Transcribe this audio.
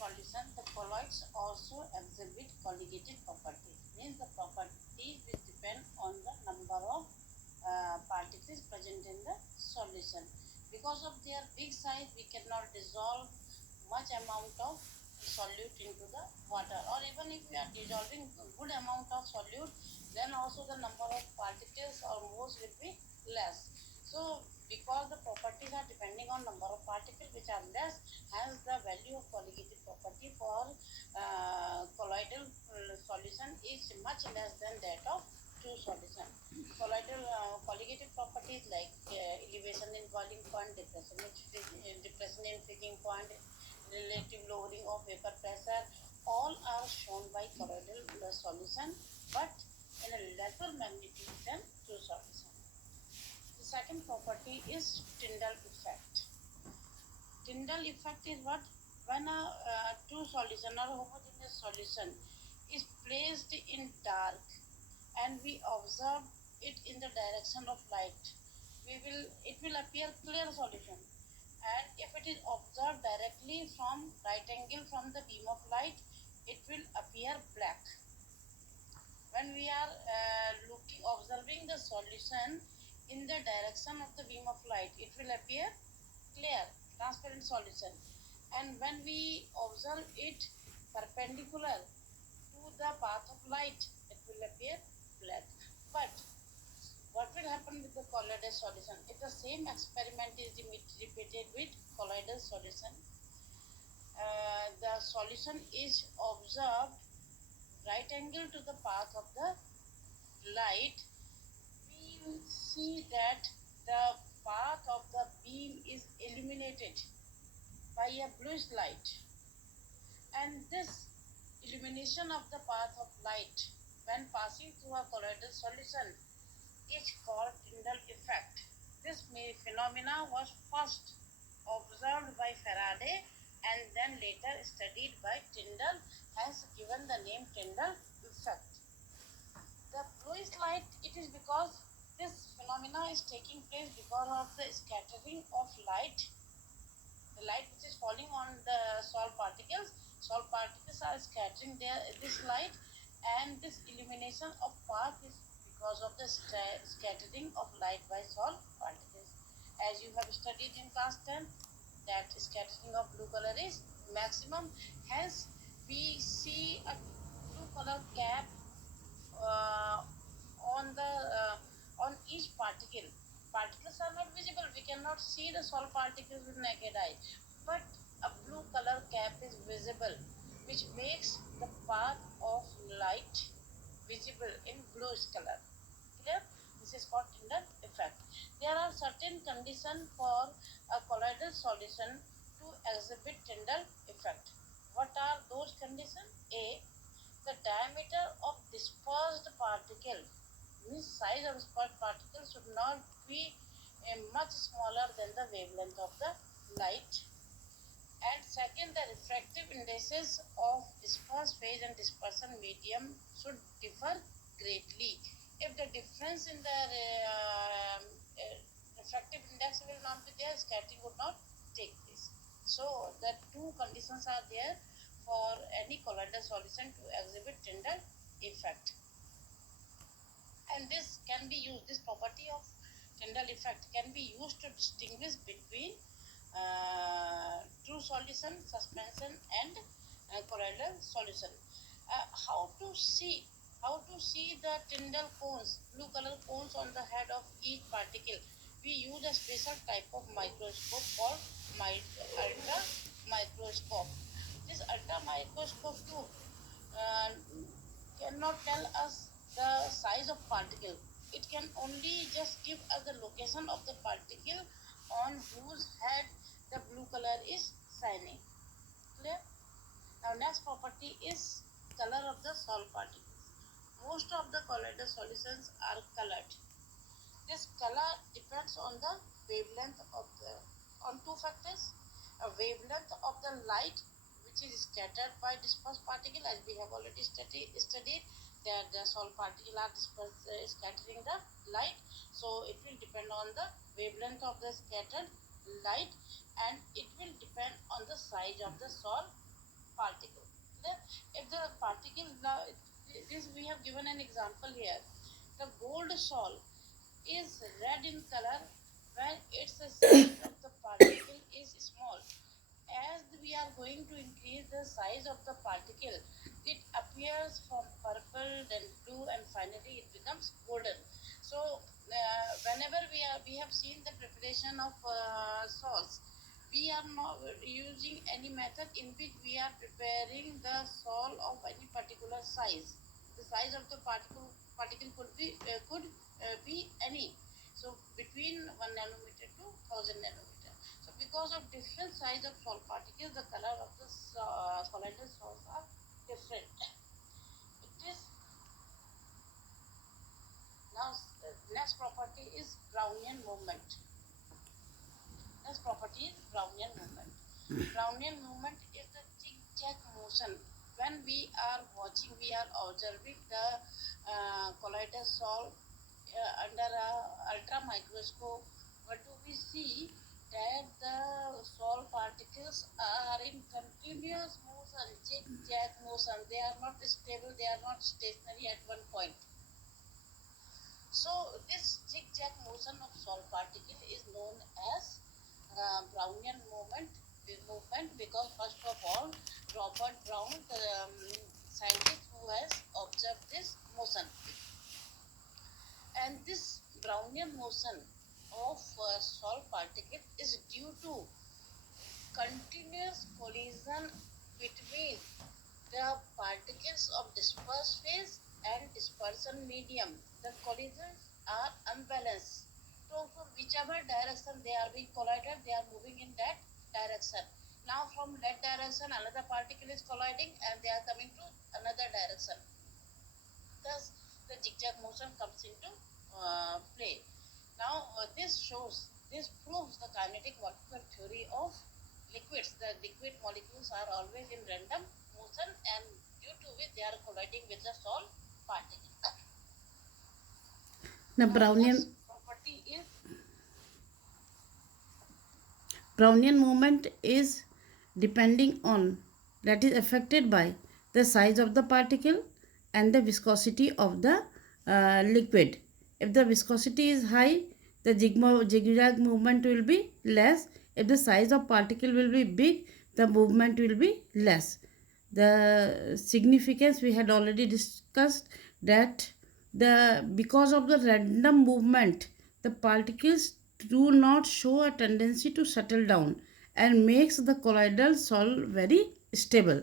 solution, the colloids also exhibit colligated properties. Means the properties which depend on the number of particles present in the solution. Because of their big size, we cannot dissolve much amount of solute into the water, or even if we are dissolving good amount of solute, then also the number of particles or moles will be less. So because the properties are depending on number of particles which are less, hence the value of colligated property for colloidal solution is much less than that of true solution. Colligated properties like elevation in boiling point, depression in freezing point, relative lowering of vapor pressure, all are shown by colloidal solution, but in a lesser magnitude than true solution. The second property is Tyndall effect. Tyndall effect is what? When a true solution or homogeneous solution is placed in dark and we observe it in the direction of light, it will appear clear solution. And if it is observed directly from right angle from the beam of light, it will appear black. When we are observing the solution in the direction of the beam of light, it will appear clear, transparent solution. And when we observe it perpendicular to the path of light, it will appear black. But what will happen with the colloidal solution? If the same experiment is repeated with colloidal solution, the solution is observed right angle to the path of the light, we will see that the path of the beam is illuminated by a bluish light, and this illumination of the path of light when passing through a colloidal solution is called Tyndall effect. This phenomena was first observed by Faraday and then later studied by Tyndall, has given the name Tyndall effect. The bluish light, it is because this phenomena is taking place because of the scattering of light. The light which is falling on the salt particles are scattering this light, and this illumination of path is because of the scattering of light by salt particles. As you have studied in class 10, that scattering of blue color is maximum, hence we see a blue color cap uh, on each particle. Particles are not visible, we cannot see the salt particles with naked eye, but a blue color cap is visible, which makes the path of light visible in bluish color. Clear? This is called Tyndall effect. There are certain conditions for a colloidal solution to exhibit Tyndall effect. What are those conditions? A. The diameter of dispersed particle, means size of dispersed particle, should not be much smaller than the wavelength of the light. And second, the refractive indices of dispersed phase and dispersion medium should differ greatly. If the difference in the refractive index will not be there, scattering would not take place. So the two conditions are there for any colloidal solution to exhibit Tyndall effect. And this can be used, this property of Tyndall effect can be used to distinguish between true solution, suspension, and colloidal solution. How to see the Tyndall cones, blue color cones on the head of each particle? We use a special type of microscope called ultra microscope. This ultra microscope too cannot tell us the size of particle. It can only just give us the location of the particle on whose head the blue color is shining. Clear? Now next property is color of the salt particles. Most of the colloidal solutions are colored. This color depends on the wavelength of the two factors. A wavelength of the light which is scattered by dispersed particle, as we have already studied that the salt particle are scattering the light, so it will depend on the wavelength of the scattered light, and it will depend on the size of the salt particle. Then if the particle, this we have given an example here. The gold sol is red in color when its size of the particle is small. As we are going to increase the size of the particle, it appears from purple, then blue, and finally it becomes golden. So whenever we have seen the preparation of salts, we are not using any method in which we are preparing the salt of any particular size. The size of the particle could be any. So between 1 nanometer to 1,000 nanometer. So because of different size of salt particles, the color of the colloidal salts are different. It is now next property is Brownian movement. Next property is Brownian movement. Brownian movement is the zigzag motion. When we are watching, we are observing the colloidal salt under a ultra microscope. What do we see? That the salt particles are in continuous motion, zigzag motion. They are not stable, they are not stationary at one point. So this zigzag motion of salt particle is known as Brownian movement because first of all, Robert Brown, the scientist who has observed this motion, and this Brownian motion of salt particle is due to continuous collision between the particles of dispersed phase and dispersion medium. The collisions are unbalanced. So whichever direction they are being collided, they are moving in that direction. Now from that direction, another particle is colliding and they are coming to another direction. Thus, the zigzag motion comes into play. Now, this proves the kinetic molecular theory of liquids. The liquid molecules are always in random motion, and due to which they are colliding with the salt particle. Now, Next property is Brownian movement is depending on, that is affected by the size of the particle and the viscosity of the liquid. If the viscosity is high, the zigzag movement will be less. If the size of particle will be big, the movement will be less. The significance we had already discussed, that because of the random movement, the particles do not show a tendency to settle down and makes the colloidal salt very stable.